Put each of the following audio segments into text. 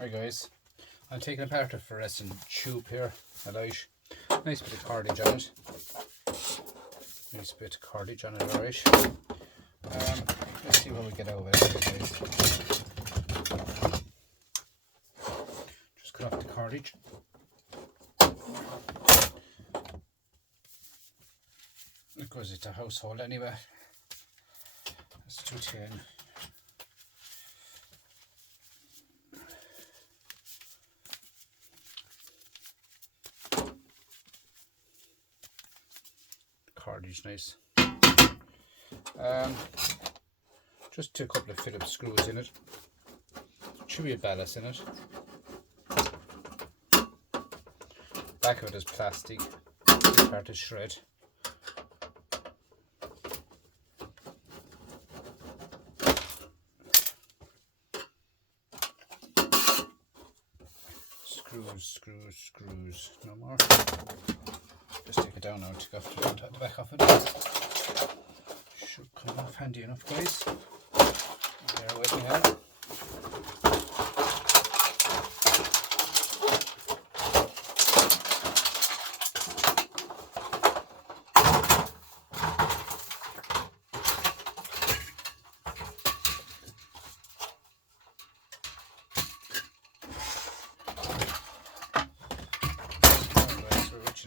Hi guys, I'm taking apart a fluorescent tube here, a light. Nice bit of cordage on it. Alright. Let's see what we get out of it, guys. Just cut off the cordage. Because it's a household anyway. That's 210. Cordage nice. Just a couple of Phillips screws in it. Should be a ballast in it. Back of it is plastic. Part to shred. Screws. No more. Just take it down now to go off the back of it. Should come off handy enough, guys. Bear with me now.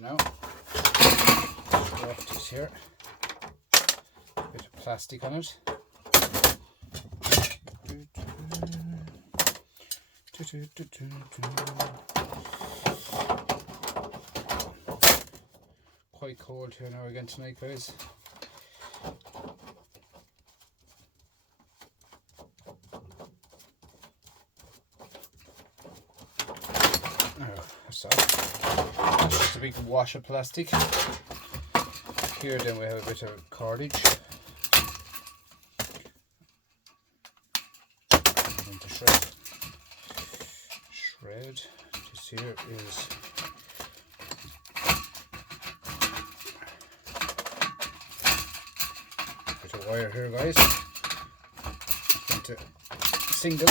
Now, screw off this here, bit of plastic on it. Quite cold here now again tonight, guys. That's just a big wash of plastic. Here then we have a bit of cordage. I'm going to shred. This here is a bit of wire here, guys. I'm going to single.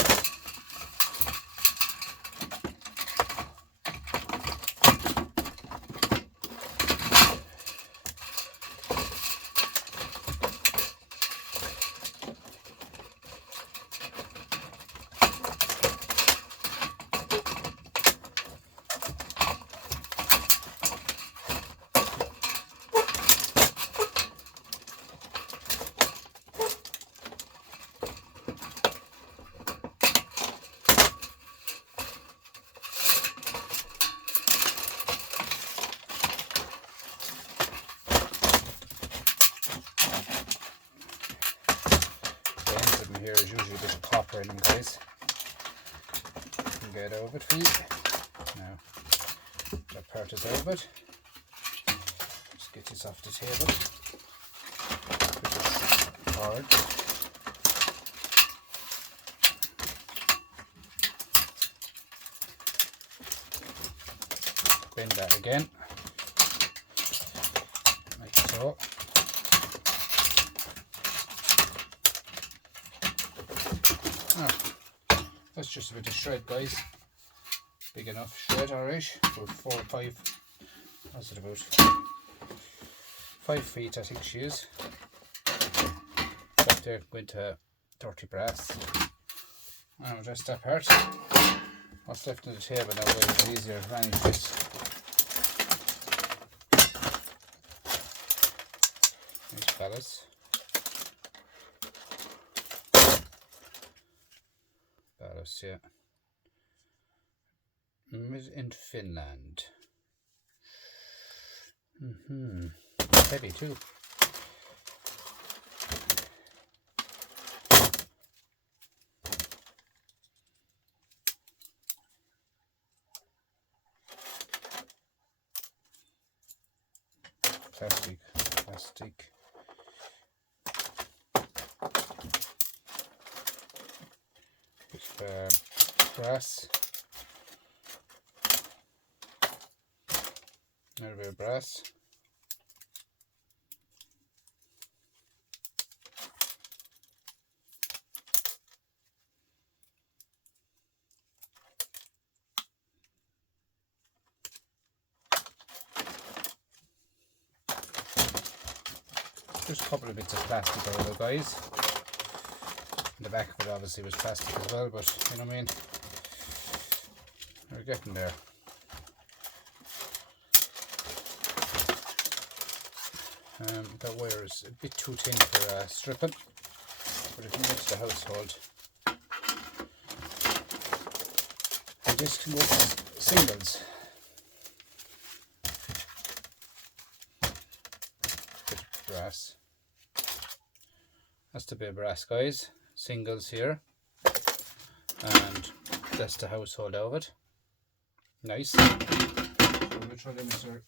Here is usually a bit of copper in them, guys. You can get over it for you. Now, that part is over it. Just get this off the table. Hard. Bend that again, like so. That's just a bit of shred, guys. Big enough shred, alright. About 4 or 5. What's it about? 5 feet, I think she is. Up there, going to dirty brass. Now just that part. What's left on the table now way it's easier to manage this. Nice ballast. Yeah. Made in Finland. Heavy too. Plastic. Brass. Another bit of brass. Just a couple of bits of plastic out of it, guys. And the back of it obviously was plastic as well, but you know what I mean? We're getting there. That wire is a bit too thin for stripping, but it can get to the household. And this can go for singles. Bit of brass. That's the bit of brass, guys. Singles here. And that's the household of it. Nice. So we'll throw them into their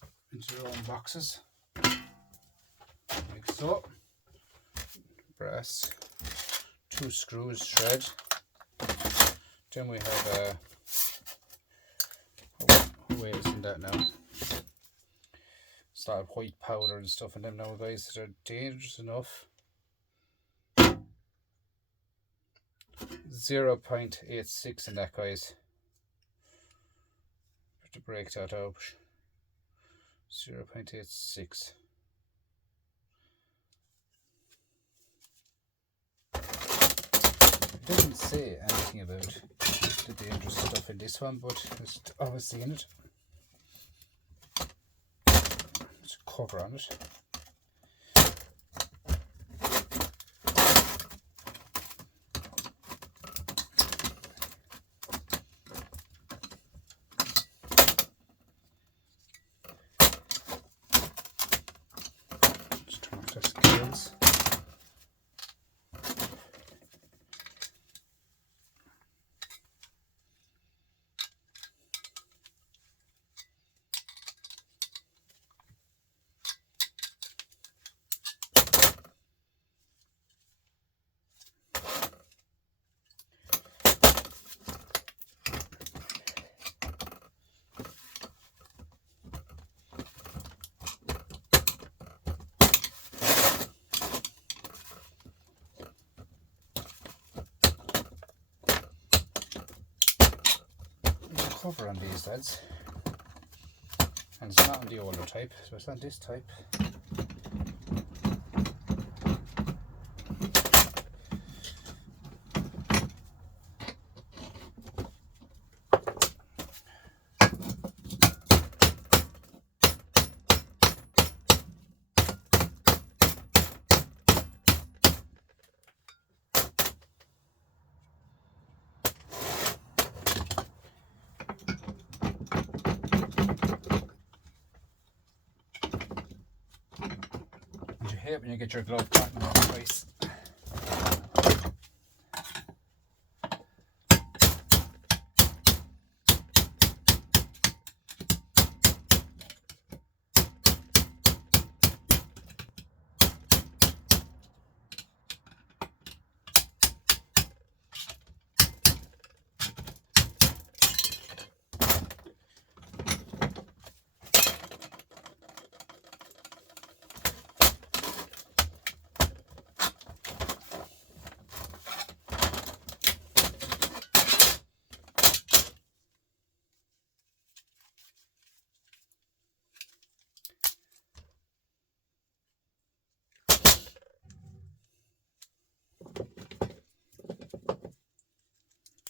own boxes. Like so. Brass. 2 screws thread. Then we have wait, isn't that now? It's a lot of white powder and stuff in them now, guys, that are dangerous enough. 0.86 in that, guys. To break that out. 0.86. It doesn't say anything about the dangerous stuff in this one, but it's obviously in it. There's a cover on it. Just turn off the scales. Cover on these lads, and it's not on the older type, so it's on this type. When you get your glove cotton on your face.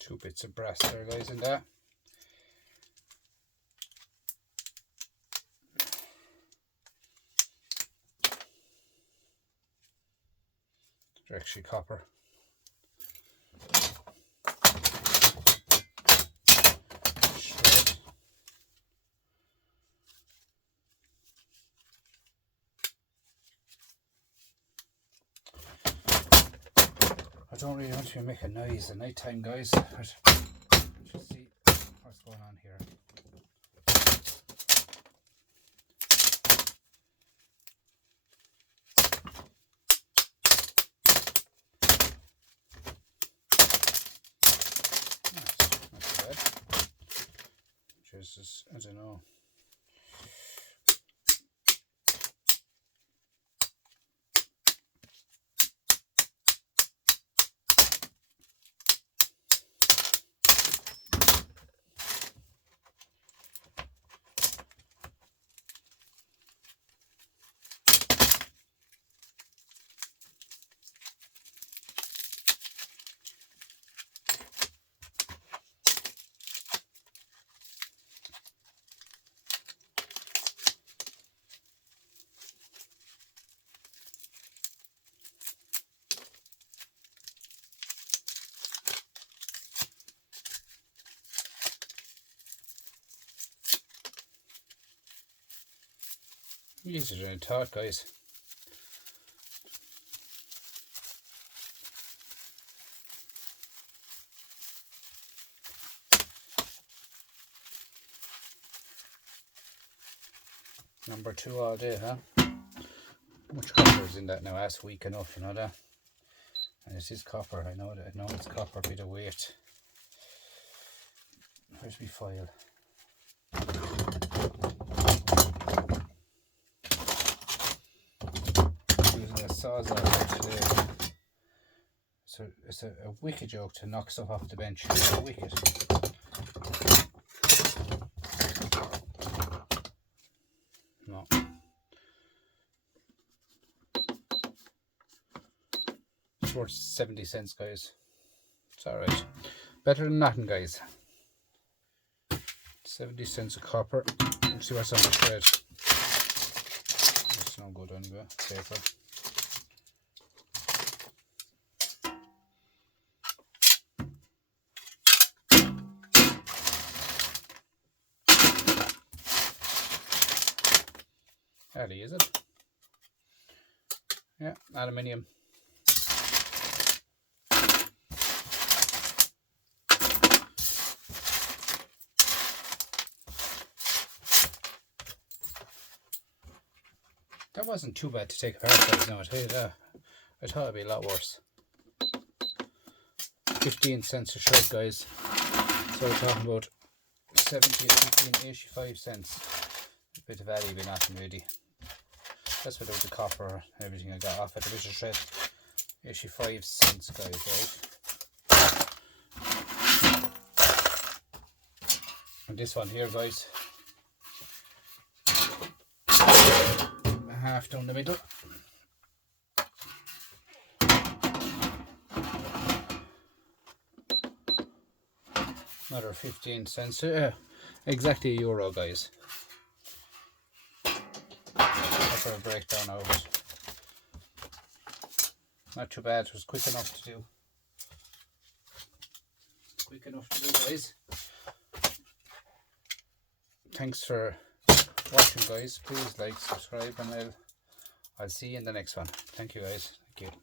Two bits of brass there, guys, in there. They're actually copper. Shred. I don't really want to make a noise at night time, guys, but let's just see what's going on here. Not too bad. Just, I don't know. Easier than I thought, guys. Number 2 all day, huh? Much copper is in that now? That's weak enough, you know that. And this is copper. I know that. I know it's copper. Bit of weight. Where's my file? Using a sawzall today. So it's a wicked joke to knock stuff off the bench. It's wicked. No. It's worth 70 cents, guys. It's alright. Better than nothing, guys. 70 cents of copper. Let's see what's on the shred. It's no good anyway. Paper. Ali, is it? Yeah, aluminium. That wasn't too bad to take apart, guys. No, I tell you that. I thought it'd be a lot worse. 15 cents a shred, guys. So we're talking about 70 and 15, 85 cents. A bit of value be nothing really. That's without the copper and everything I got off it. It was a shred. 85 cents, guys, right? And this one here, guys. Half down the middle. Another 15 cents. Exactly €1, guys. That's for a breakdown of it. Not too bad. It was quick enough to do. Quick enough to do, guys. Thanks for watching, guys. Please like, subscribe, and I'll see you in the next one. Thank you, guys. Thank you.